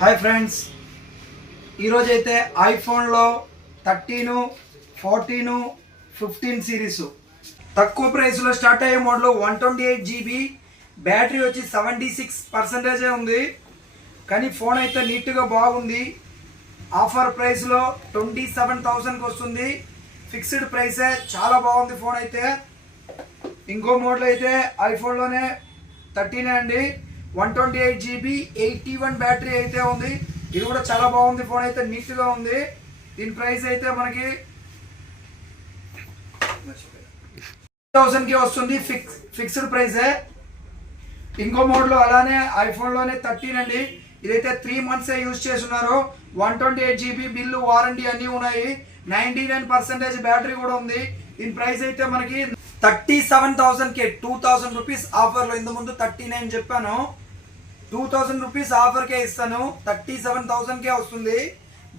Hi friends, ఈరోజు అయితే ఐఫోన్లో 13, 14, 15 series తక్కువ ప్రైస్లో స్టార్ట్ అయ్యే మోడల్ 128 GB, బ్యాటరీ వచ్చి 76% ఉంది. కానీ ఫోన్ అయితే నీట్గా బాగుంది. ఆఫర్ ప్రైస్లో 27,000కి వస్తుంది. ఫిక్స్డ్ ప్రైసే, చాలా బాగుంది ఫోన్ అయితే. ఇంకో మోడల్ అయితే ఐఫోన్లోనే 13 అండి, 128 GB, 81 బ్యాటరీ అయితే ఉంది. ఇది కూడా చాలా బాగుంది ఫోన్ అయితే, నీట్గా ఉంది. దీని ప్రైస్ అయితే మనకి 1000కి వస్తుంది, ఫిక్స్డ్ ప్రైసే. ఇంకో మోడల్ అలానే ఐఫోన్లోనే 13 అండి, ఇదైతే 3 months యూజ్ చేస్తున్నారు. 128 GB, బిల్లు, వారంటీ అన్నీ ఉన్నాయి. 99% బ్యాటరీ కూడా ఉంది. దీని ప్రైస్ అయితే మనకి 37,000కి, 2000 రూపీస్ ఆఫర్లో. ఇంతకుముందు 39 చెప్పాను, 2000 రూపీస్ ఆఫర్కే ఇస్తాను. 37,000కే వస్తుంది.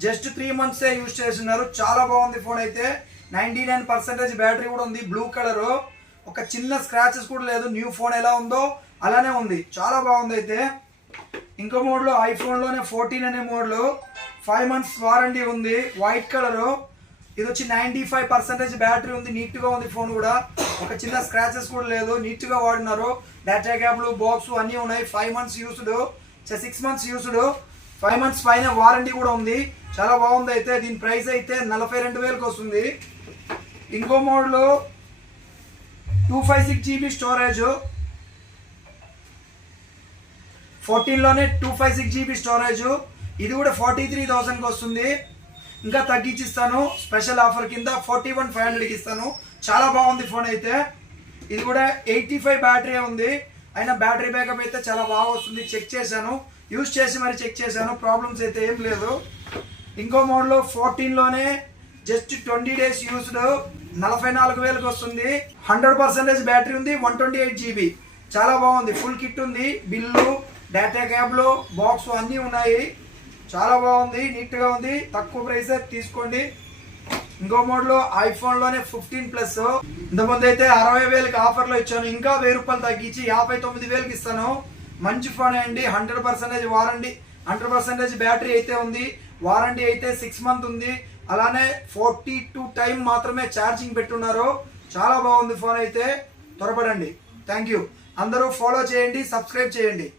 జస్ట్ 3 months యూజ్ చేస్తున్నారు. చాలా బాగుంది ఫోన్ అయితే. 99% బ్యాటరీ కూడా ఉంది. బ్లూ కలర్, ఒక చిన్న స్క్రాచెస్ కూడా లేదు. న్యూ ఫోన్ ఎలా ఉందో అలానే ఉంది, చాలా బాగుంది అయితే. ఇంకో మోడల్ ఐఫోన్లోనే 14 అనే మోడల్, 5 months వారంటీ ఉంది. వైట్ కలరు, ఇది వచ్చి 95% బ్యాటరీ ఉంది. నీట్గా ఉంది ఫోన్ కూడా, ఒక చిన్న స్క్రాచెస్ కూడా లేదు. నీట్గా వాడినారు. డేటా కేబుల్, బాక్స్ అన్నీ ఉన్నాయి. 5 months used, 6 months used, 5 months పైన వారంటీ కూడా ఉంది. చాలా బాగుంది అయితే. దీని ప్రైస్ అయితే 42,000కి వస్తుంది. ఇంకో మోడల్ 256 GB స్టోరేజ్, 14లోనే 256 GB స్టోరేజ్. ఇది కూడా 43,000కి వస్తుంది. ఇంకా తగ్గించిస్తాను, స్పెషల్ ఆఫర్ కింద 41,500కి ఇస్తాను. చాలా బాగుంది ఫోన్ అయితే. ఇది కూడా 85 బ్యాటరీ ఉంది. అయినా బ్యాటరీ బ్యాకప్ అయితే చాలా బాగా వస్తుంది. చెక్ చేశాను, యూజ్ చేసి మరి చెక్ చేశాను, ప్రాబ్లమ్స్ అయితే ఏం లేదు. ఇంకో మోడల్ 14లోనే జస్ట్ 20 days యూస్డ్, 44,000కి వస్తుంది. 100% బ్యాటరీ ఉంది, 128 GB. చాలా బాగుంది. ఫుల్ కిట్ ఉంది. బిల్లు, డేటా కేబుల్, బాక్స్ అన్నీ ఉన్నాయి. చాలా బాగుంది, నీట్గా ఉంది. తక్కువ ప్రైస్ తీసుకోండి. ఇంకో మోడల్ ఐఫోన్లోనే 15+. ఇంతకుముందు అయితే 60,000కి ఆఫర్లో ఇచ్చాను. ఇంకా 1000 రూపాయలు తగ్గించి 59,000కి ఇస్తాను. మంచి ఫోన్ అండి. 100% వారంటీ, 100% బ్యాటరీ అయితే ఉంది. వారంటీ అయితే 6 months ఉంది. అలానే 42 time మాత్రమే ఛార్జింగ్ పెట్టున్నారు. చాలా బాగుంది ఫోన్ అయితే. త్వరపడండి. Thank you. అందరూ ఫాలో చేయండి, సబ్స్క్రైబ్ చేయండి.